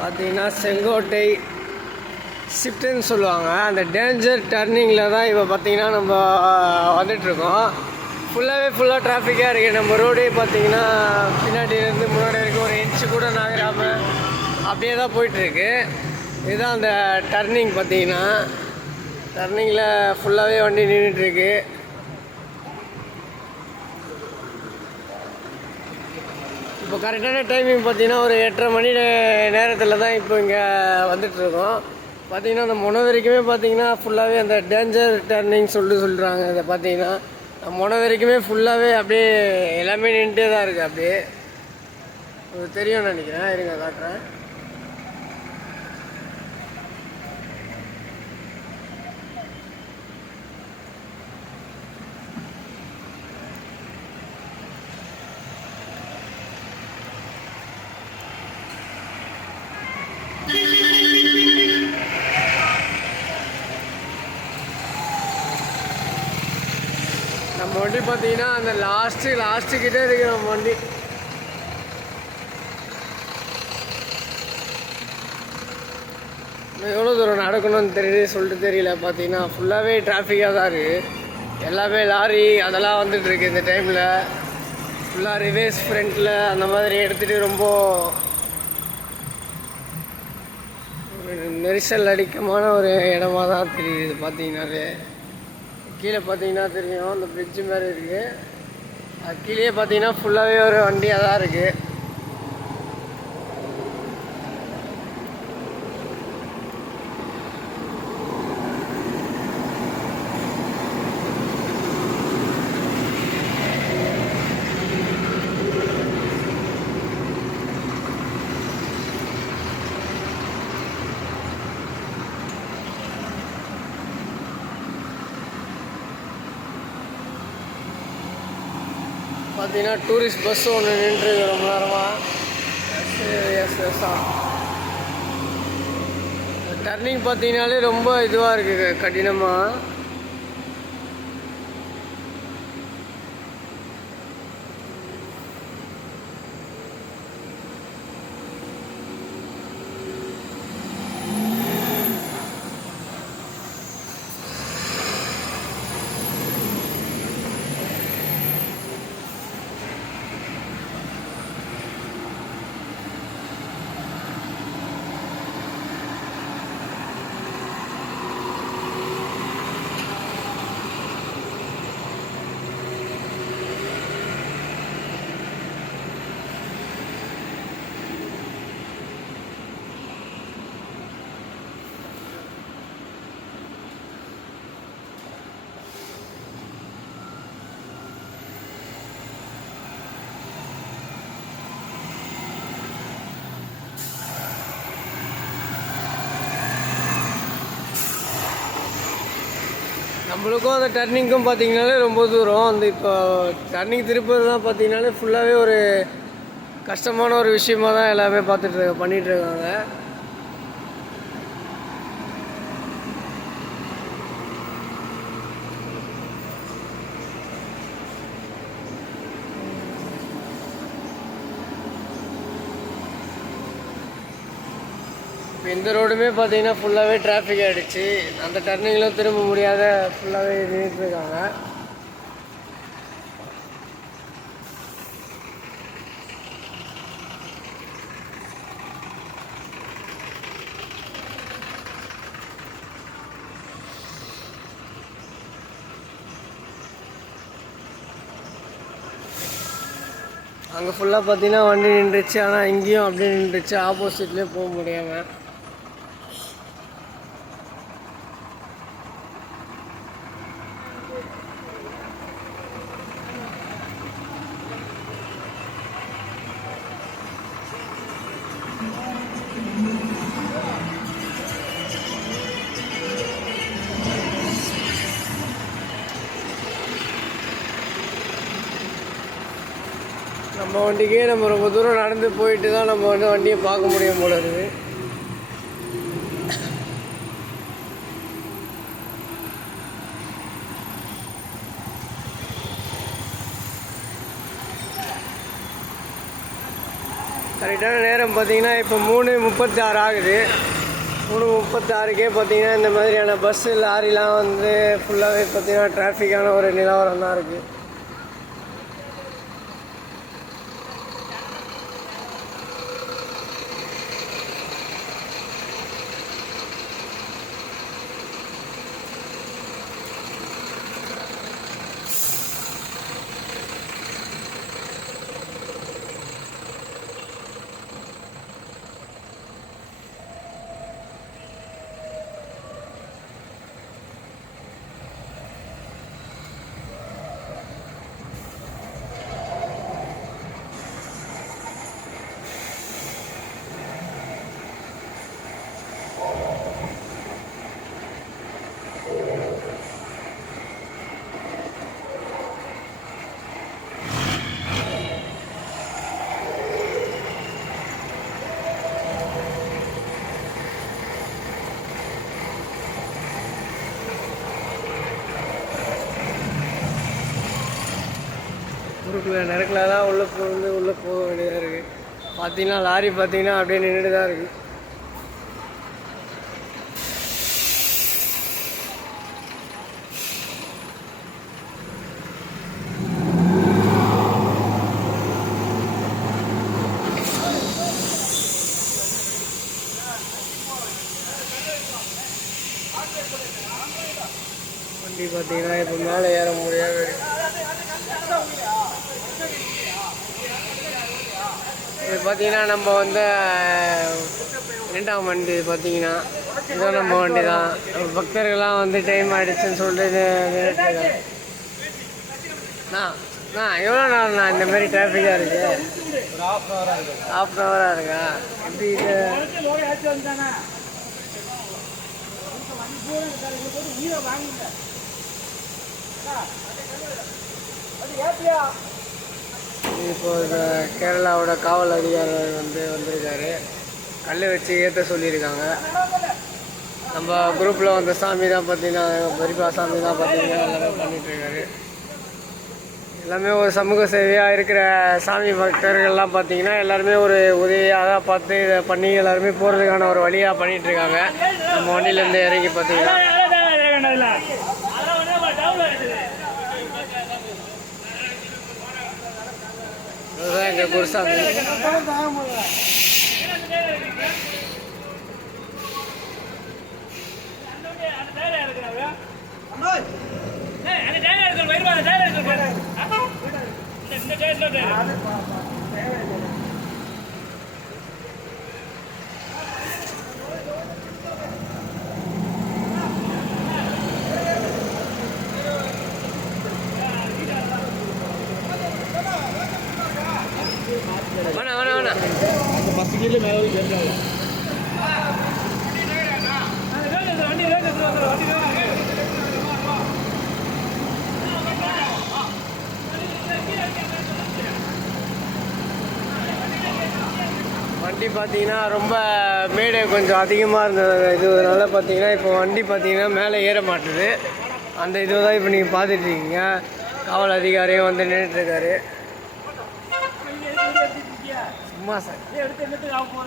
பார்த்தீங்கன்னா செங்கோட்டை ஷிஃப்ட்டுன்னு சொல்லுவாங்க. அந்த டேஞ்சர் டர்னிங்கில் தான் இப்போ பார்த்தீங்கன்னா நம்ம வந்துட்டுருக்கோம். ஃபுல்லாகவே ஃபுல்லாக டிராஃபிக்காக இருக்குது நம்ம ரோடே பார்த்தீங்கன்னா பின்னாடியிலேருந்து முன்னாடி வரைக்கும் ஒரு இன்ச்சு கூட நகராமல் அப்படியே தான் போயிட்டுருக்கு. இதுதான் அந்த டர்னிங் பார்த்தீங்கன்னா டர்னிங்கில் ஃபுல்லாகவே வண்டி நின்றுட்டுருக்கு இப்போ கரெக்டான டைமிங் பார்த்தீங்கன்னா ஒரு எட்டரை மணி நேரத்தில் தான் இப்போ இங்கே வந்துட்டுருக்கோம். பார்த்தீங்கன்னா அந்த முனை வரைக்குமே பார்த்தீங்கன்னா ஃபுல்லாகவே அந்த டேஞ்சர் டர்னிங் சொல்லி சொல்கிறாங்க இதை பார்த்தீங்கன்னா அந்த முனை வரைக்குமே ஃபுல்லாகவே அப்படியே எல்லாமே நின்றுட்டே தான் இருக்குது அப்படியே. உங்களுக்கு தெரியும்னு நினைக்கிறேன். இருங்க காட்டுறேன். நம்ம வண்டி பார்த்தீங்கன்னா அந்த லாஸ்ட்டு லாஸ்ட்டுக்கிட்டே இருக்கிற மொண்டி நம்ம வண்டி. இன்னும் எவ்வளோ தூரம் நடக்கணும்னு தெரியல சொல்லிட்டு தெரியல. பார்த்தீங்கன்னா ஃபுல்லாகவே டிராஃபிக்காக தான் இருக்குது எல்லாமே லாரி அதெல்லாம் வந்துட்டு இருக்கு இந்த டைமில் ஃபுல்லாக ரிவேஸ் ஃப்ரண்ட்டில் அந்த மாதிரி எடுத்துகிட்டு ரொம்ப நெரிசல் அடிக்கமான ஒரு இடமா தான் தெரியுது பார்த்தீங்கன்னாலே. கீழே பார்த்தீங்கன்னா தெரியும். அந்த பிரிட்ஜு மாதிரி இருக்குது அது கீழே பார்த்தீங்கன்னா ஃபுல்லாகவே ஒரு வண்டியாக தான் இருக்குது பார்த்தீங்கன்னா டூரிஸ்ட் பஸ் ஒன்று நின்றுருக்கு ரொம்ப நேரமாக எஸ் எஸ் டர்னிங் பார்த்தீங்கனாலே ரொம்ப இதுவாக இருக்குது கடினமாக நம்மளுக்கும் அந்த டர்னிங்க்கும் பார்த்தீங்கனாலே ரொம்ப தூரம். அந்த இப்போ டர்னிங் திருப்பது தான் பார்த்தீங்கனாலே ஃபுல்லாகவே ஒரு கஷ்டமான ஒரு விஷயமா தான் எல்லாமே பார்த்துட்டு இருக்க இருக்காங்க. இந்த ரோடுமே பார்த்தீங்கன்னா ஃபுல்லாகவே டிராஃபிக் ஆகிடுச்சு அந்த டர்னிங்லாம் திரும்ப முடியாத ஃபுல்லாகவே நின்றுட்டுருக்காங்க அங்கே ஃபுல்லாக பார்த்தீங்கன்னா வண்டி நின்றுச்சு. ஆனால் இங்கேயும் அப்படியே நின்றுச்சு. ஆப்போசிட்லேயே போக முடியாமல் நம்ம வண்டிக்கே நம்ம ரொம்ப தூரம் நடந்து போயிட்டு தான் நம்ம வந்து வண்டியை பார்க்க முடியும் போல இருக்குது. கரெக்டான நேரம் பார்த்தீங்கன்னா இப்போ மூணு முப்பத்தி ஆறு ஆகுது. மூணு முப்பத்தாறுக்கே பார்த்தீங்கன்னா இந்த மாதிரியான பஸ்ஸு லாரிலாம் வந்து ஃபுல்லாகவே பார்த்தீங்கன்னா டிராஃபிக்கான ஒரு நிலவரம் தான் இருக்குது. நெருக்கில் தான் உள்ளே போகுது உள்ளே போக வேண்டியதாக இருக்குது பார்த்தீங்கன்னா லாரி பார்த்தீங்கன்னா அப்படியே நின்றுட்டு தான் இருக்குது வண்டி பார்த்தீங்கன்னா இப்போ மேலே ஏற முடியாது இது பார்த்தீங்கன்னா நம்ம வந்து ரெண்டாம் வண்டி பார்த்தீங்கன்னா இதுதான் நம்ம வண்டி தான் பக்தர்கள்லாம் வந்து டைம் ஆகிடுச்சுன்னு சொல்லிட்டு நின்றுட்டுருக்காங்க நான் நான் எவ்வளோ நாள்ண்ணா இந்த மாதிரி டிராஃபிக்காக இருக்கு? ஹாஃப் அன் ஹவராக இருக்கா? எப்படி இது? இப்போ இந்த கேரளாவோட காவல் அதிகாரி வந்து வந்திருக்காரு. கல் வச்சு ஏற்ற சொல்லியிருக்காங்க. நம்ம குரூப்பில் வந்த சாமி தான் பார்த்தீங்கன்னா பெரியப்பா சாமி தான் பார்த்தீங்கன்னா எல்லாமே பண்ணிகிட்ருக்காரு எல்லாமே ஒரு சமூக சேவையாக இருக்கிற சாமி பக்தர்கள்லாம் பார்த்தீங்கன்னா எல்லாருமே ஒரு உதவியாக பார்த்து இதை பண்ணி எல்லாருமே போகிறதுக்கான ஒரு வழியாக பண்ணிகிட்ருக்காங்க இருக்காங்க நம்ம வண்டியிலேருந்து இறங்கி பார்த்தீங்கன்னா. இங்கே குருசாமி இந்த டயர் இந்த டயர் வண்டி பார்த்தீங்கன்னா ரொம்ப மேடை கொஞ்சம் அதிகமாக இருந்தது. இதுனால பார்த்தீங்கன்னா இப்போ வண்டி பார்த்தீங்கன்னா மேலே ஏற மாட்டுது. அந்த இதுதான் தான் இப்போ நீங்கள் பார்த்துட்ருக்கீங்க காவல் அதிகாரியும் வந்து நின்றுட்டுருக்காரு சும்மா சார்